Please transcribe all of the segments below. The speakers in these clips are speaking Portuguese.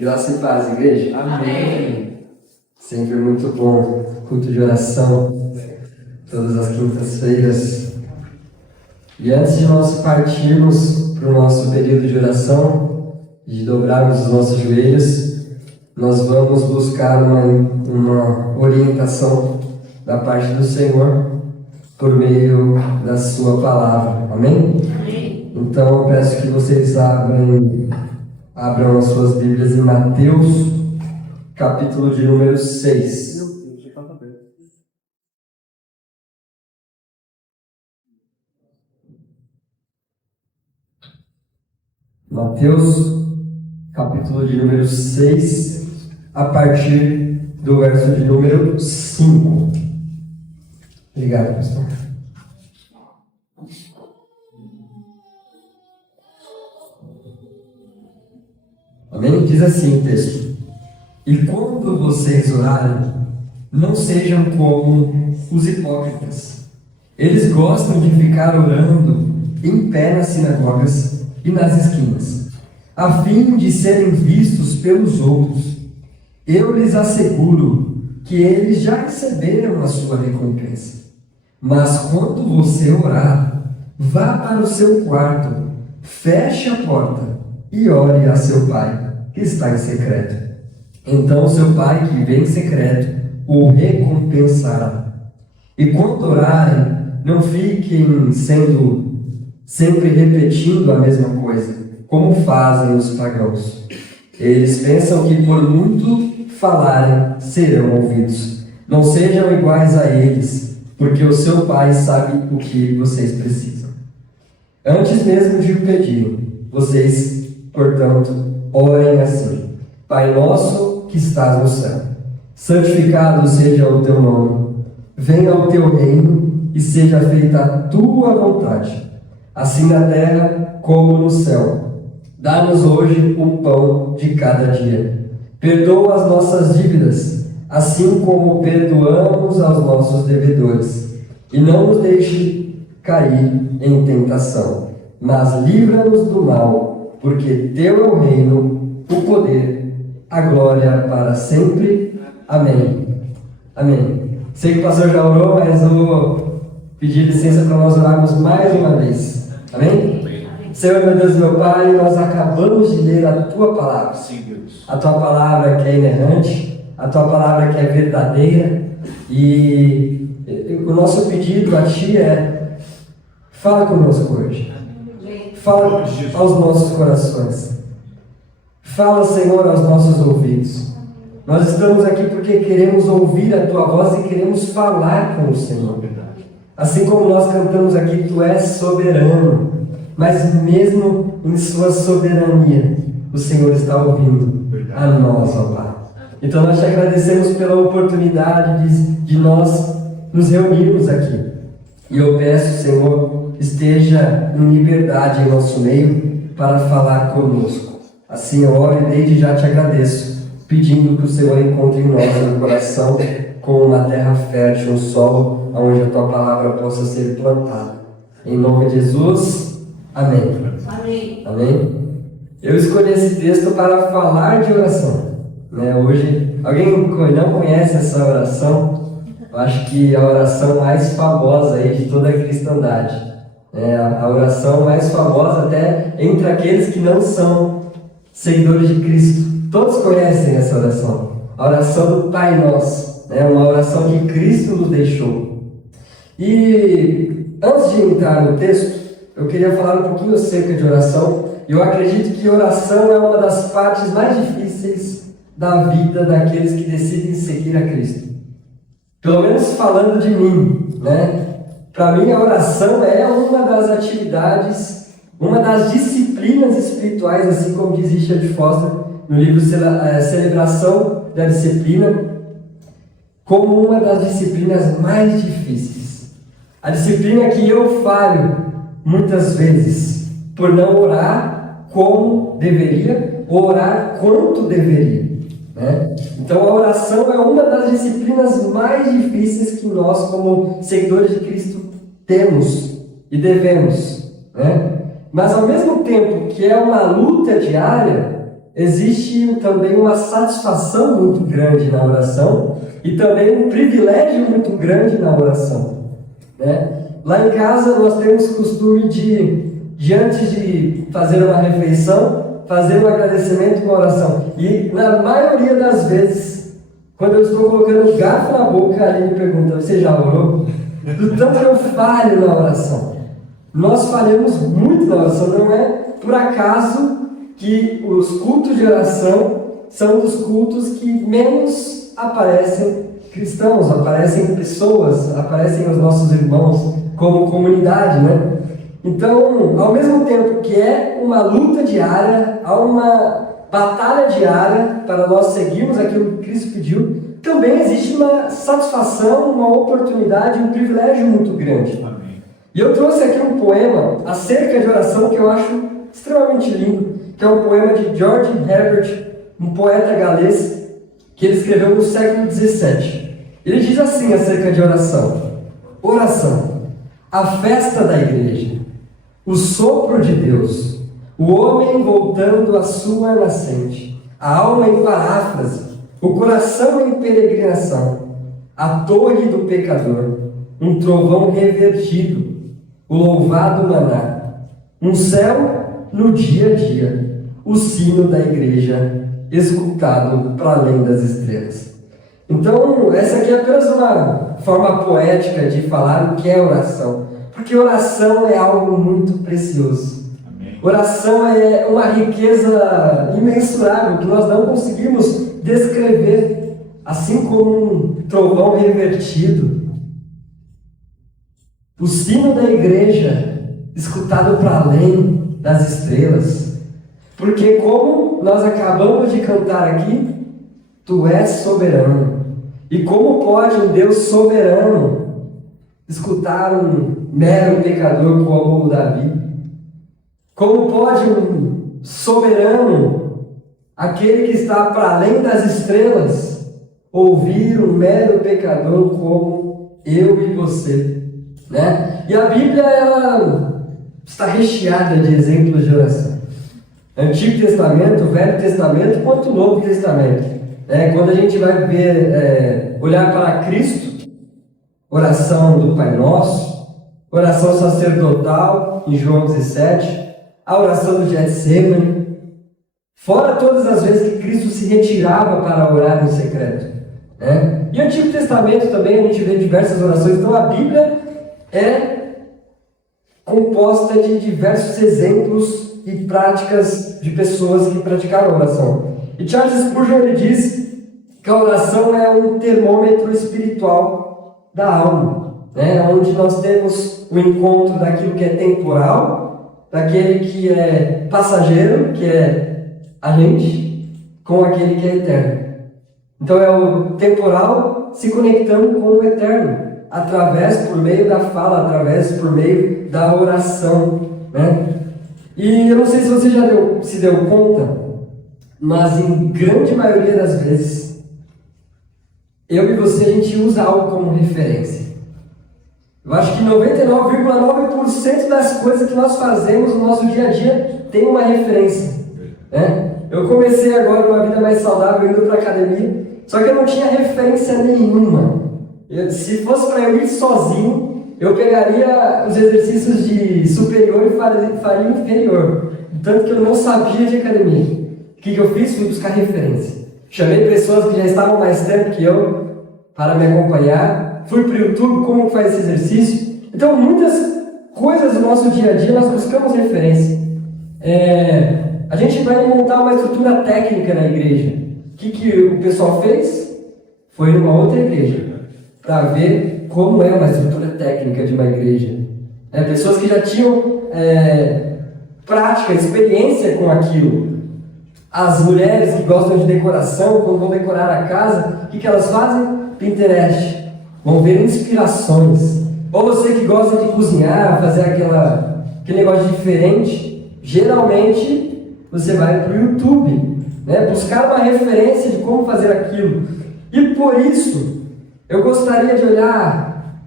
Graça e paz, igreja. Amém. Sempre muito bom. Culto de oração, todas as quintas-feiras. E antes de nós partirmos para o nosso período de oração, de dobrarmos os nossos joelhos, nós vamos buscar uma orientação da parte do Senhor por meio da sua palavra. Amém? Amém. Então eu peço que vocês abram as suas Bíblias em Mateus, capítulo de número 6. Mateus, capítulo de número 6, a partir do verso de número 5. Obrigado, pastor. Amém? Diz assim o texto: E quando vocês orarem, não sejam como os hipócritas. Eles gostam de ficar orando em pé nas sinagogas e nas esquinas, a fim de serem vistos pelos outros. Eu lhes asseguro que eles já receberam a sua recompensa. Mas quando você orar, vá para o seu quarto, feche a porta e ore a seu pai, que está em secreto. Então seu pai, que vem em secreto, o recompensará. E quando orarem, não fiquem sempre repetindo a mesma coisa, como fazem os pagãos. Eles pensam que por muito falarem, serão ouvidos. Não sejam iguais a eles, porque o seu pai sabe o que vocês precisam. Antes mesmo de o pedirem, vocês, portanto, orem assim: Pai nosso que estás no céu, santificado seja o teu nome. Venha o teu reino e seja feita a tua vontade, assim na terra como no céu. Dá-nos hoje o pão de cada dia. Perdoa as nossas dívidas, assim como perdoamos aos nossos devedores. E não nos deixe cair em tentação, mas livra-nos do mal, porque teu é o reino, o poder, a glória para sempre. Amém. Amém. Sei que o pastor já orou, mas eu vou pedir licença para nós orarmos mais uma vez. Amém? Senhor, meu Deus e meu Pai, nós acabamos de ler a Tua Palavra. Sim, Deus. A Tua Palavra que é inerrante, a Tua Palavra que é verdadeira. E o nosso pedido a Ti é: fala conosco hoje. Fala aos nossos corações. Fala, Senhor, aos nossos ouvidos. Nós estamos aqui porque queremos ouvir a Tua voz e queremos falar com o Senhor. Assim como nós cantamos aqui, Tu és soberano. Mas mesmo em sua soberania, o Senhor está ouvindo a nós, ó Pai. Então nós te agradecemos pela oportunidade de nós nos reunirmos aqui. E eu peço, Senhor, esteja em liberdade em nosso meio para falar conosco. Assim eu oro e desde já te agradeço, pedindo que o Senhor encontre em nós um coração com uma terra fértil, um solo onde a Tua palavra possa ser plantada. Em nome de Jesus. Amém. Amém. Amém? Eu escolhi esse texto para falar de oração. Hoje, alguém não conhece essa oração? Eu acho que a oração mais famosa aí de toda a cristandade. A oração mais famosa até entre aqueles que não são seguidores de Cristo. Todos conhecem essa oração. A oração do Pai Nosso. Uma oração que Cristo nos deixou. E antes de entrar no texto, eu queria falar um pouquinho acerca de oração. Eu acredito que oração é uma das partes mais difíceis da vida daqueles que decidem seguir a Cristo. Pelo menos falando de mim, Para mim, a oração é uma das atividades, uma das disciplinas espirituais, assim como diz Richard Foster no livro Celebração da Disciplina, como uma das disciplinas mais difíceis. A disciplina que eu falho muitas vezes por não orar como deveria, ou orar quanto deveria. Então a oração é uma das disciplinas mais difíceis que nós, como seguidores de Cristo, temos e devemos. Mas ao mesmo tempo que é uma luta diária, existe também uma satisfação muito grande na oração e também um privilégio muito grande na oração, né? Lá em casa nós temos costume de antes de fazer uma refeição, fazer um agradecimento com oração. E na maioria das vezes, quando eu estou colocando o garfo na boca, a Aline pergunta: você já orou? Do tanto que eu falho na oração. Nós falhamos muito na oração, não é por acaso que os cultos de oração são os cultos que menos aparecem cristãos, aparecem pessoas, aparecem os nossos irmãos como comunidade, né? Então, ao mesmo tempo que é uma luta diária, há uma batalha diária para nós seguirmos aquilo que Cristo pediu, também existe uma satisfação, uma oportunidade, um privilégio muito grande. Amém. E eu trouxe aqui um poema acerca de oração que eu acho extremamente lindo, que é um poema de George Herbert, um poeta galês, que ele escreveu no século XVII. Ele diz assim acerca de oração: oração, a festa da igreja, o sopro de Deus, o homem voltando à sua nascente, a alma em paráfrase, o coração em peregrinação, a torre do pecador, um trovão revertido, o louvado maná, um céu no dia a dia, o sino da igreja escutado para além das estrelas. Então, essa aqui é apenas uma forma poética de falar o que é oração, porque oração é algo muito precioso. Amém. Oração é uma riqueza imensurável que nós não conseguimos descrever, assim como um trovão revertido, o sino da igreja escutado para além das estrelas, porque como nós acabamos de cantar aqui, tu és soberano. E como pode um Deus soberano escutar um mero pecador como o Davi? Como pode um soberano, aquele que está para além das estrelas, ouvir um mero pecador como eu e você, né? E a Bíblia, ela está recheada de exemplos de oração. Antigo Testamento, Velho Testamento, quanto Novo Testamento. Quando a gente vai ver, olhar para Cristo, oração do Pai Nosso, oração sacerdotal em João 17, a oração do Getsemane, fora todas as vezes que Cristo se retirava para orar no secreto, né? E no Antigo Testamento também a gente vê diversas orações. Então a Bíblia é composta de diversos exemplos e práticas de pessoas que praticaram oração. E Charles Spurgeon, ele diz que a oração é um termômetro espiritual da alma, né? Onde nós temos o encontro daquilo que é temporal, daquele que é passageiro, que é a gente, com aquele que é eterno. Então é o temporal se conectando com o eterno, por meio da fala, por meio da oração, né? E eu não sei se você já se deu conta, mas em grande maioria das vezes, eu e você, a gente usa algo como referência. Eu acho que 99,9% das coisas que nós fazemos no nosso dia a dia tem uma referência, né? Eu comecei agora uma vida mais saudável indo para a academia, só que eu não tinha referência nenhuma. Se fosse para eu ir sozinho, eu pegaria os exercícios de superior e faria inferior. Tanto que eu não sabia de academia. O que eu fiz? Fui buscar referência. Chamei pessoas que já estavam mais tempo que eu para me acompanhar. Fui para o YouTube, como faz esse exercício. Então, muitas coisas do nosso dia a dia nós buscamos referência. A gente vai montar uma estrutura técnica na igreja. O que o pessoal fez? Foi numa outra igreja para ver como é uma estrutura técnica de uma igreja. Pessoas que já tinham prática, experiência com aquilo. As mulheres que gostam de decoração, quando vão decorar a casa, o que elas fazem? Pinterest. Vão ver inspirações. Ou você que gosta de cozinhar, fazer aquele negócio diferente, geralmente você vai para o YouTube, né? Buscar uma referência de como fazer aquilo. E por isso, eu gostaria de olhar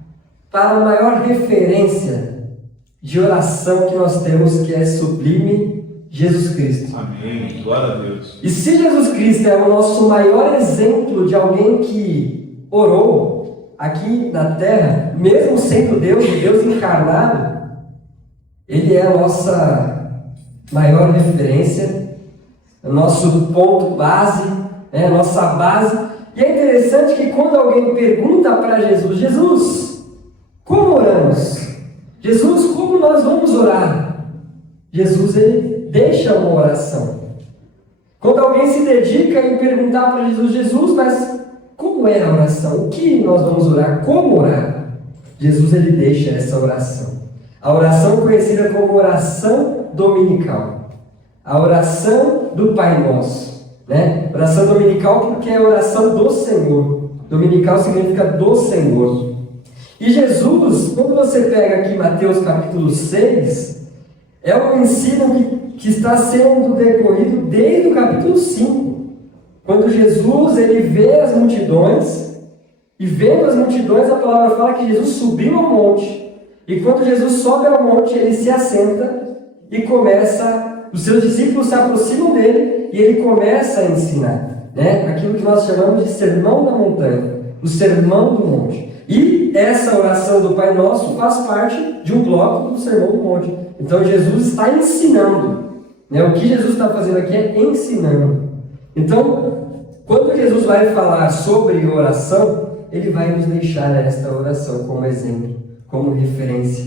para a maior referência de oração que nós temos, que é sublime Jesus Cristo. Amém. Glória a Deus. E se Jesus Cristo é o nosso maior exemplo de alguém que orou aqui na terra, mesmo sendo Deus, Deus encarnado, Ele é a nossa maior referência, o nosso ponto base, a nossa base. E é interessante que quando alguém pergunta para Jesus, Jesus, como oramos? Jesus, como nós vamos orar? Jesus, ele deixa uma oração. Quando alguém se dedica em perguntar para Jesus, Jesus, mas como é a oração? O que nós vamos orar? Como orar? Jesus, ele deixa essa oração. A oração conhecida como oração dominical. A oração do Pai Nosso. Oração dominical porque é a oração do Senhor. Dominical significa do Senhor. E Jesus, quando você pega aqui Mateus capítulo 6, é um ensino que está sendo decorrido desde o capítulo 5. Quando Jesus ele vê as multidões, e vendo as multidões, a palavra fala que Jesus subiu ao monte. E quando Jesus sobe ao monte, ele se assenta e começa, os seus discípulos se aproximam dele e ele começa a ensinar, aquilo que nós chamamos de sermão da montanha, o sermão do monte. E essa oração do Pai Nosso faz parte de um bloco do sermão do monte. Então Jesus está ensinando, o que Jesus está fazendo aqui é ensinando. Então, quando Jesus vai falar sobre oração, ele vai nos deixar esta oração como exemplo, como referência.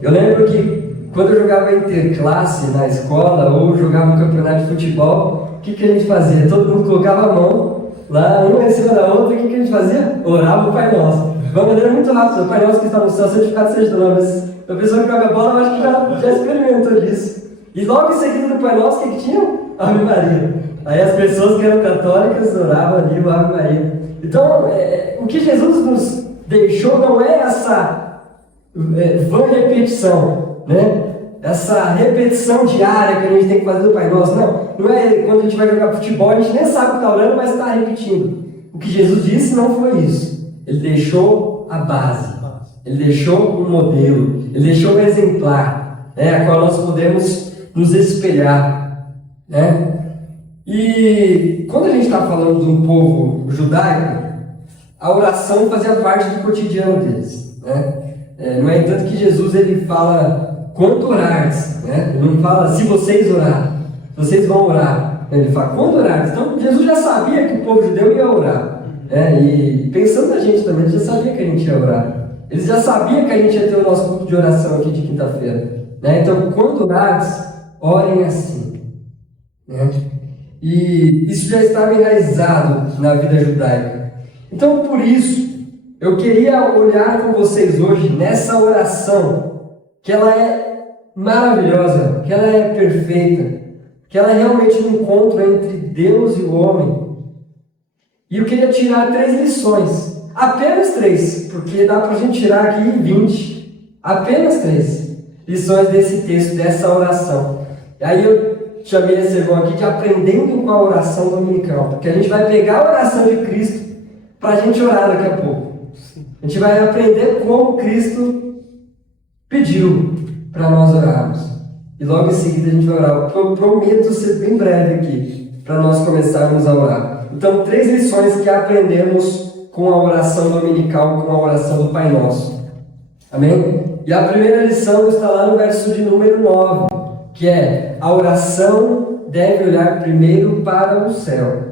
Eu lembro que quando eu jogava interclasse na escola ou jogava um campeonato de futebol, o que a gente fazia? Todo mundo colocava a mão lá, uma em cima da outra, o que a gente fazia? Orava o Pai Nosso. De uma maneira muito rápida. O Pai Nosso que está no céu, santificado seja o teu nome. A pessoa que joga bola, eu acho que já experimentou disso. E logo em seguida do Pai Nosso, o que tinha? Ave Maria. Aí as pessoas que eram católicas oravam ali o Ave Maria. Então, o que Jesus nos deixou não é essa vã repetição, essa repetição diária que a gente tem que fazer do Pai Nosso. Não é quando a gente vai jogar futebol, a gente nem sabe o que está orando, mas está repetindo. O que Jesus disse não foi isso. Ele deixou a base, ele deixou um modelo, ele deixou um exemplar, a qual nós podemos nos espelhar. E quando a gente está falando de um povo judaico, a oração fazia parte do cotidiano deles. No entanto que Jesus ele fala quanto orares, ele não fala se vocês orarem, vocês vão orar, ele fala quando orares. Então Jesus já sabia que o povo judeu ia orar, e pensando na gente também, ele já sabia que a gente ia orar, eles já sabiam que a gente ia ter o nosso culto de oração aqui de quinta-feira, então quando orares, orem assim, e isso já estava enraizado na vida judaica. Então por isso eu queria olhar com vocês hoje nessa oração, que ela é maravilhosa, que ela é perfeita, que ela é realmente um encontro entre Deus e o homem. E eu queria tirar 3 lições, apenas 3, porque dá para a gente tirar aqui 20, apenas 3 lições desse texto, dessa oração. E aí eu chamei esse sermão aqui de aprendendo com a oração dominical, porque a gente vai pegar a oração de Cristo para a gente orar daqui a pouco. A gente vai aprender como Cristo pediu para nós orarmos. E logo em seguida a gente vai orar. Eu prometo ser bem breve aqui, para nós começarmos a orar. Então, 3 lições que aprendemos com a oração dominical, com a oração do Pai Nosso. Amém? E a primeira lição está lá no verso de número 9, que é: a oração deve olhar primeiro para o céu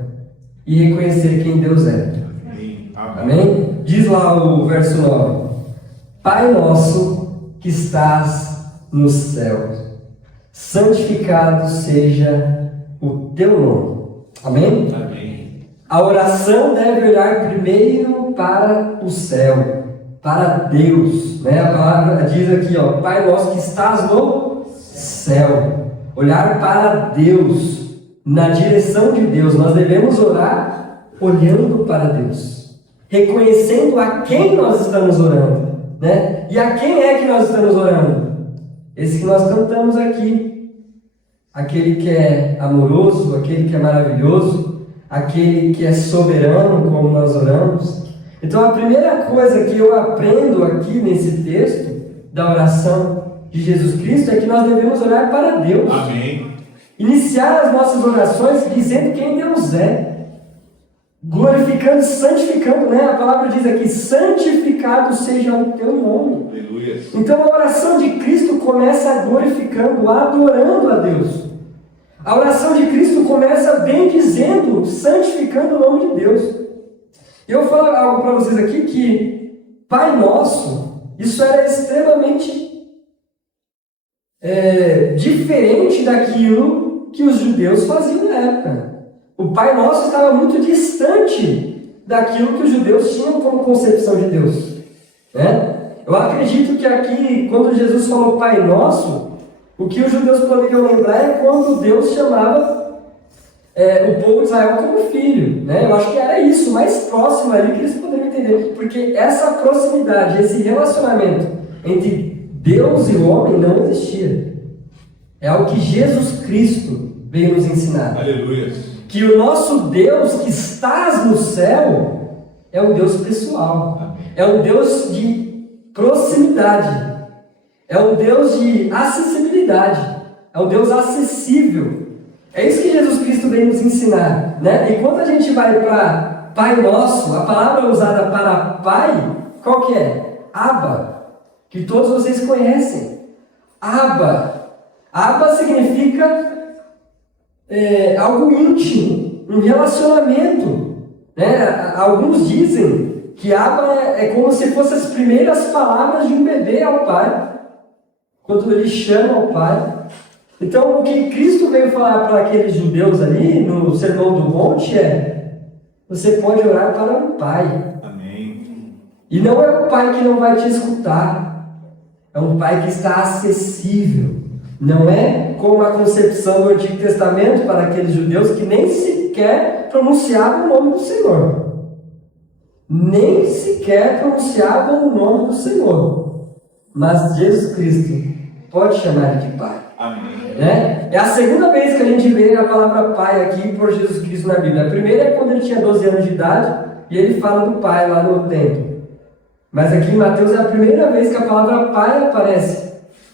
e reconhecer quem Deus é. Amém? Diz lá o verso 9: Pai nosso que estás nos céus, santificado seja o teu nome. Amém? Amém. A oração deve olhar primeiro para o céu, para Deus. A palavra diz aqui, Pai nosso que estás no céu. Olhar para Deus, na direção de Deus. Nós devemos orar olhando para Deus, reconhecendo a quem nós estamos orando, E a quem é que nós estamos orando? Esse que nós cantamos aqui, aquele que é amoroso, aquele que é maravilhoso, aquele que é soberano, como nós oramos. Então a primeira coisa que eu aprendo aqui nesse texto da oração de Jesus Cristo é que nós devemos orar para Deus. Amém. Iniciar as nossas orações dizendo quem Deus é. Glorificando, santificando, né? A palavra diz aqui, santificado seja o teu nome. Aleluia. Então a oração de Cristo começa glorificando, adorando a Deus. A oração de Cristo começa bendizendo, santificando o nome de Deus. Eu vou falar algo para vocês aqui que Pai Nosso, isso era extremamente diferente daquilo que os judeus faziam na época. O Pai Nosso estava muito distante daquilo que os judeus tinham como concepção de Deus, né? Eu acredito que aqui, quando Jesus falou Pai Nosso, o que os judeus poderiam lembrar é quando Deus chamava o povo de Israel como filho, né? Eu acho que era isso, mais próximo ali que eles poderiam entender, porque essa proximidade, esse relacionamento entre Deus e o homem não existia. É algo que Jesus Cristo veio nos ensinar. Aleluia. Que o nosso Deus que estás no céu é um Deus pessoal, é um Deus de proximidade, é um Deus de acessibilidade, é um Deus acessível. É isso que Jesus Cristo veio nos ensinar, né? E quando a gente vai para Pai Nosso, a palavra usada para Pai, qual que é? Abba, que todos vocês conhecem. Abba. Abba significa algo íntimo, um relacionamento, né? Alguns dizem que Abba é como se fossem as primeiras palavras de um bebê ao pai, quando ele chama ao pai. Então o que Cristo veio falar para aqueles judeus ali no Sermão do Monte é: você pode orar para um pai. Amém. E não é um pai que não vai te escutar, é um pai que está acessível. Não é como a concepção do Antigo Testamento para aqueles judeus que nem sequer pronunciavam o nome do Senhor. Nem sequer pronunciavam o nome do Senhor. Mas Jesus Cristo pode chamar de Pai. Amém. Né? É a segunda vez que a gente vê a palavra Pai aqui por Jesus Cristo na Bíblia. A primeira é quando ele tinha 12 anos de idade e ele fala do Pai lá no templo. Mas aqui em Mateus é a primeira vez que a palavra Pai aparece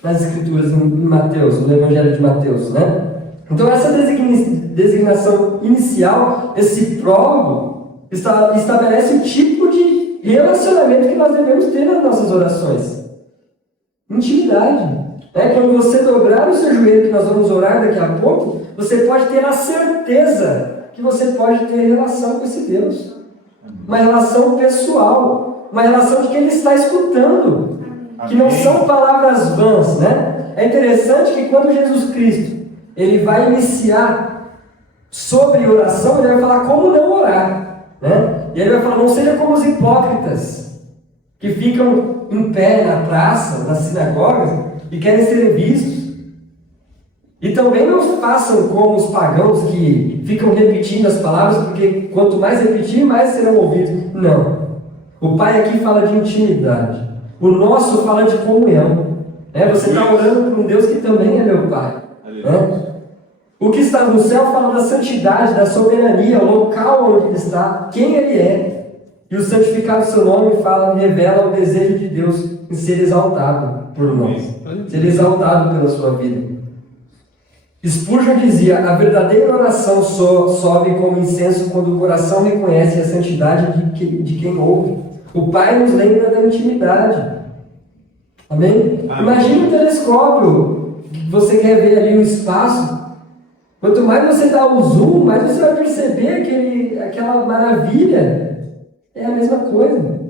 nas Escrituras, em Mateus, no Evangelho de Mateus, né? Então essa designação inicial, esse prólogo, estabelece o tipo de relacionamento que nós devemos ter nas nossas orações. Intimidade. Né? Quando você dobrar o seu joelho, que nós vamos orar daqui a pouco, você pode ter a certeza que você pode ter relação com esse Deus. Uma relação pessoal, uma relação de que Ele está escutando. Que não são palavras vãs, né? É interessante que quando Jesus Cristo ele vai iniciar sobre oração, ele vai falar como não orar, né? E ele vai falar: não seja como os hipócritas que ficam em pé na praça, nas sinagogas e querem ser vistos. E também não façam como os pagãos que ficam repetindo as palavras, porque quanto mais repetir, mais serão ouvidos. Não. O Pai aqui fala de intimidade. O nosso fala de comunhão. Você está orando por um Deus que também é meu Pai. O que está no céu fala da santidade, da soberania, o local onde Ele está, quem Ele é. E o santificado do seu nome revela o desejo de Deus em ser exaltado por nós. Ser exaltado pela sua vida. Spurgeon dizia: a verdadeira oração sobe como incenso quando o coração reconhece a santidade de quem ouve. O Pai nos lembra da intimidade. Amém? Imagina um telescópio que você quer ver ali no espaço. Quanto mais você dá o zoom, mais você vai perceber aquela maravilha. É a mesma coisa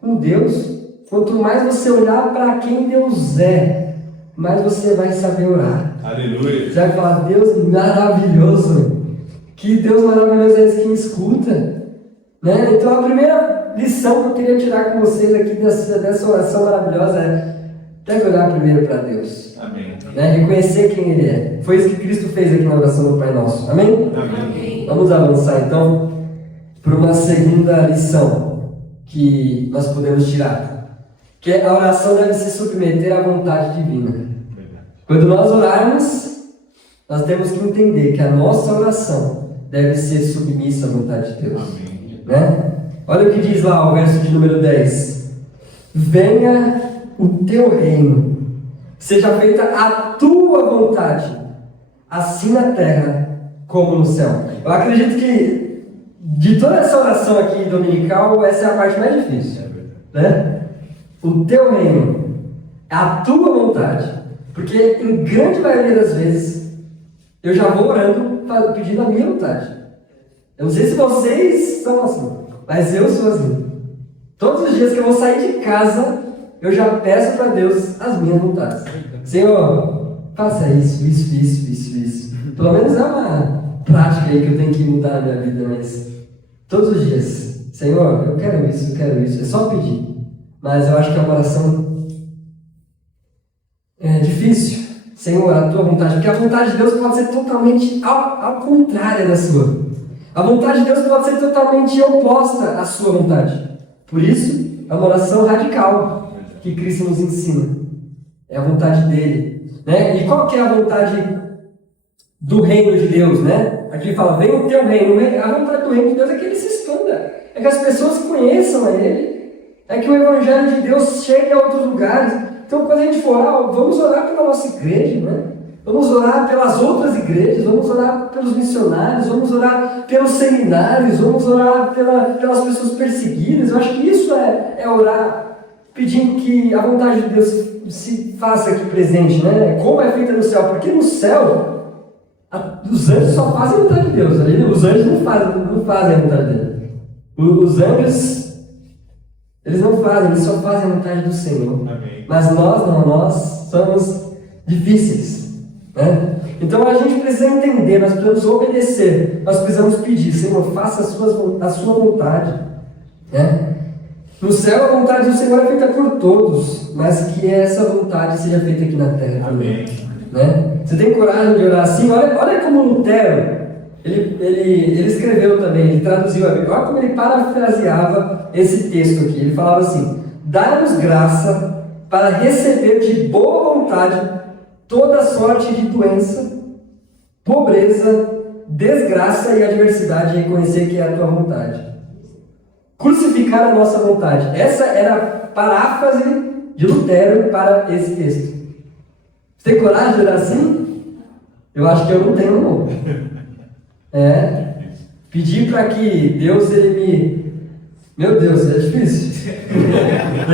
com Deus. Quanto mais você olhar para quem Deus é, mais você vai saber orar. Aleluia. Você vai falar: Deus maravilhoso. Que Deus maravilhoso é esse que me escuta. Né? Então a primeira lição que eu queria tirar com vocês aqui dessa oração maravilhosa é: deve olhar primeiro para Deus. Amém. Né? Reconhecer quem Ele é. Foi isso que Cristo fez aqui na oração do Pai Nosso. Amém? Amém. Vamos avançar então para uma segunda lição que nós podemos tirar, que a oração deve se submeter à vontade divina. Quando nós orarmos, nós temos que entender que a nossa oração deve ser submissa à vontade de Deus. Amém. Né? Olha o que diz lá o verso de número 10: venha o teu reino, Seja feita a tua vontade, assim na terra como no céu. Eu acredito que de toda essa oração aqui dominical, essa é a parte mais difícil, né? O teu reino, a tua vontade. Porque em grande maioria das vezes, eu já vou orando pedindo a minha vontade. Eu não sei se vocês são assim, mas eu sou assim. Todos os dias que eu vou sair de casa, eu já peço para Deus as minhas vontades. Senhor, faça isso. Pelo menos é uma prática aí que eu tenho que mudar na minha vida, mas todos os dias, Senhor, eu quero isso. É só pedir. Mas eu acho que é uma oração difícil. Senhor, a tua vontade, porque a vontade de Deus pode ser totalmente ao contrário da sua. A vontade de Deus pode ser totalmente oposta à sua vontade. Por isso, é uma oração radical que Cristo nos ensina. É a vontade dele, né? E qual que é a vontade do reino de Deus, né? Aqui ele fala, vem o teu reino. A vontade do reino de Deus é que ele se expanda, é que as pessoas conheçam a ele, é que o evangelho de Deus chegue a outros lugares. Então, quando a gente for orar, vamos orar pela nossa igreja, né? Vamos orar pelas outras igrejas, vamos orar pelos missionários, vamos orar pelos seminários, vamos orar pelas pessoas perseguidas. Eu acho que isso é orar, pedindo que a vontade de Deus se faça aqui presente, né? Como é feita no céu, porque no céu, os anjos só fazem a vontade de Deus, ali, os anjos não fazem a vontade dele. Os anjos, eles não fazem, eles só fazem a vontade do Senhor. Amém. Mas nós somos difíceis. Né? Então a gente precisa entender, nós precisamos obedecer, nós precisamos pedir, Senhor, faça a sua vontade. Né? No céu a vontade do Senhor é feita por todos, mas que essa vontade seja feita aqui na terra. Amém. Né? Você tem coragem de orar assim? Olha como Lutero, ele escreveu também, ele traduziu a Bíblia, olha como ele parafraseava esse texto aqui. Ele falava assim: dá-nos graça para receber de boa vontade toda sorte de doença, pobreza, desgraça e adversidade, e reconhecer que é a tua vontade. Crucificar a nossa vontade. Essa era a paráfrase de Lutero para esse texto. Você tem coragem de orar assim? Eu acho que eu não tenho, não. Pedir para que Deus, ele me... Meu Deus, é difícil.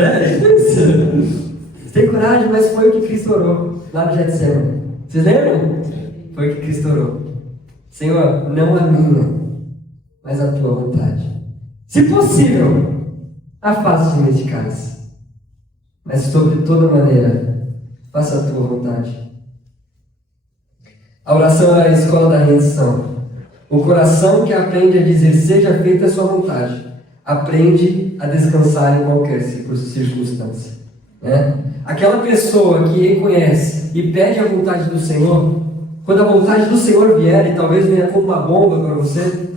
É difícil. Você tem coragem, mas foi o que Cristo orou lá no Getsemane. Vocês lembram? Foi o que Cristo orou. Senhor, não a minha, mas a tua vontade. Se possível, afaste-me de casa. Mas sobre toda maneira, faça a tua vontade. A oração é a escola da rendição. O coração que aprende a dizer, seja feita a sua vontade, aprende a descansar em qualquer circunstância. Né? Aquela pessoa que reconhece e pede a vontade do Senhor, quando a vontade do Senhor vier, e talvez venha como uma bomba para você,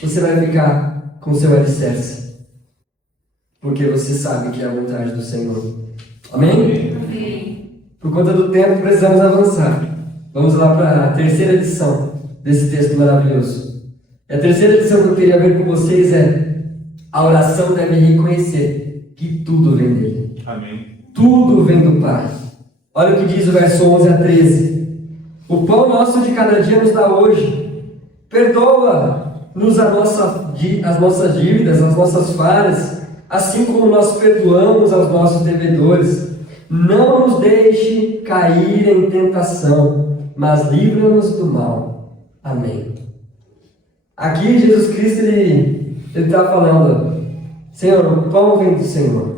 você vai ficar com o seu alicerce, porque você sabe que é a vontade do Senhor. Amém? Amém. Por conta do tempo, precisamos avançar. Vamos lá para a terceira lição desse texto maravilhoso. E a terceira lição que eu queria ver com vocês é: a oração deve reconhecer que tudo vem dele. Amém. Tudo vem do Pai. Olha o que diz o verso 11 a 13. O pão nosso de cada dia nos dá hoje. Perdoa-nos as nossas dívidas, as nossas falhas, assim como nós perdoamos aos nossos devedores. Não nos deixe cair em tentação, mas livra-nos do mal. Amém. Aqui Jesus Cristo, ele está falando: Senhor, o pão vem do Senhor.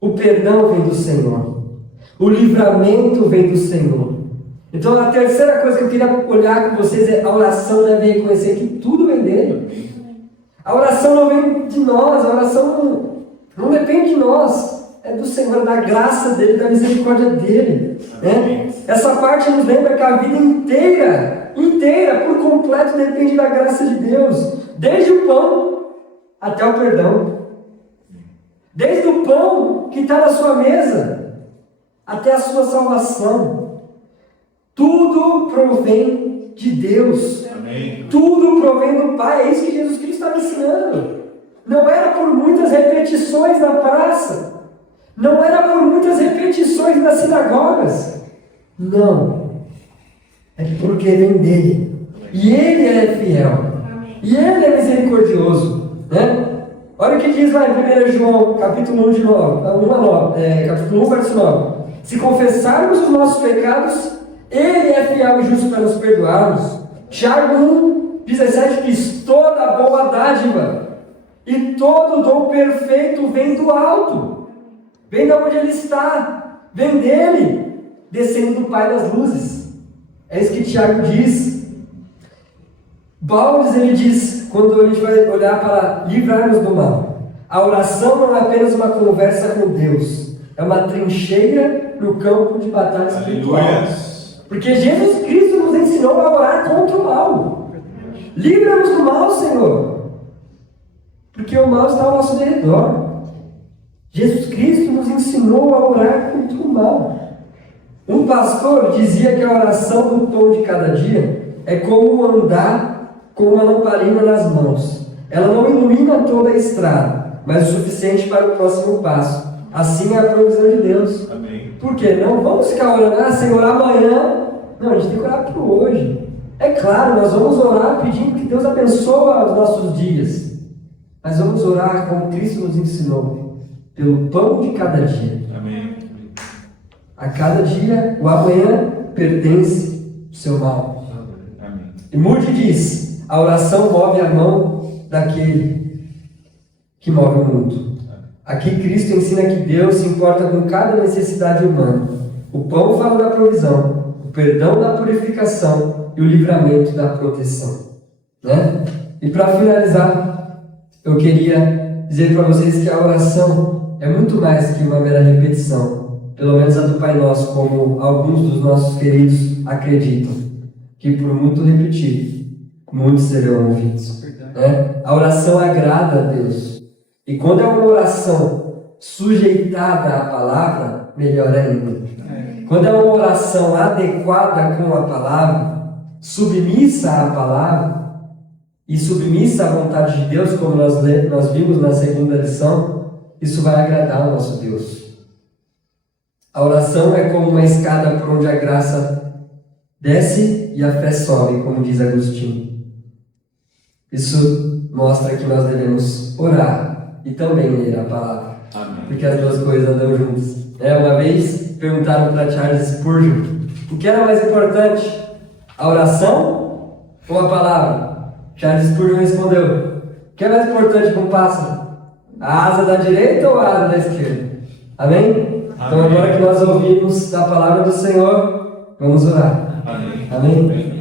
O perdão vem do Senhor. O livramento vem do Senhor. Então a terceira coisa que eu queria olhar com vocês é: a oração deve reconhecer que tudo vem dele. A oração não vem de nós, a oração não depende de nós. É do Senhor, da graça dele, da misericórdia dele. Né? Essa parte nos lembra que a vida inteira, por completo, depende da graça de Deus. Desde o pão até o perdão. Desde o pão que está na sua mesa até a sua salvação. Tudo provém de Deus. Amém. Tudo provém do Pai. É isso que Jesus Cristo estava ensinando. Não era por muitas repetições na praça. Não era por muitas repetições nas sinagogas. Não. É porque vem dele. E ele é fiel. E ele é misericordioso. Né? Olha o que diz lá em 1 João, capítulo 1, capítulo 1, verso 9. Se confessarmos os nossos pecados, ele é fiel e justo para nos perdoarmos. Tiago 1, 17 diz: toda boa dádiva e todo dom perfeito vem do alto. Vem de onde ele está. Vem dele, descendo do Pai das luzes. É isso que Tiago diz. Paulo ele diz, quando a gente vai olhar para livrar-nos do mal, a oração não é apenas uma conversa com Deus, é uma trincheira no campo de batalha espiritual. Porque Jesus Cristo nos ensinou a orar contra o mal. Livra-nos do mal, Senhor. Porque o mal está ao nosso derredor. Jesus Cristo nos ensinou a orar contra o mal. Um pastor dizia que a oração do pão de cada dia é como andar com uma lamparina nas mãos. Ela não ilumina toda a estrada, mas o suficiente para o próximo passo. Assim é a provisão de Deus. Amém. Por quê? Não vamos ficar orando, Senhor, amanhã. Não, a gente tem que orar para hoje. É claro, nós vamos orar pedindo que Deus abençoe os nossos dias. Mas vamos orar como Cristo nos ensinou, pelo pão de cada dia. Amém. A cada dia, o amanhã pertence ao seu mal. Amém. E Moody diz: a oração move a mão daquele que move o mundo. Aqui Cristo ensina que Deus se importa com cada necessidade humana. O pão fala da provisão, o perdão da purificação e o livramento da proteção. Né? E para finalizar, eu queria dizer para vocês que a oração é muito mais que uma mera repetição. Pelo menos a do Pai Nosso, como alguns dos nossos queridos acreditam, que por muito repetir, muitos serão ouvidos. Né? A oração agrada a Deus. E quando é uma oração sujeitada à palavra, melhor ainda. Quando é uma oração adequada com a palavra, submissa à palavra e submissa à vontade de Deus, como nós vimos na segunda lição, isso vai agradar ao nosso Deus. A oração é como uma escada por onde a graça desce e a fé sobe, como diz Agostinho. Isso mostra que nós devemos orar e também ler a palavra. Amém. Porque as duas coisas andam juntas. Uma vez perguntaram para Charles Spurgeon o que era mais importante, a oração ou a palavra? Charles Spurgeon respondeu: o que é mais importante para um pássaro? A asa da direita ou a asa da esquerda? Amém? Então agora que nós ouvimos da palavra do Senhor, vamos orar. Amém. Amém?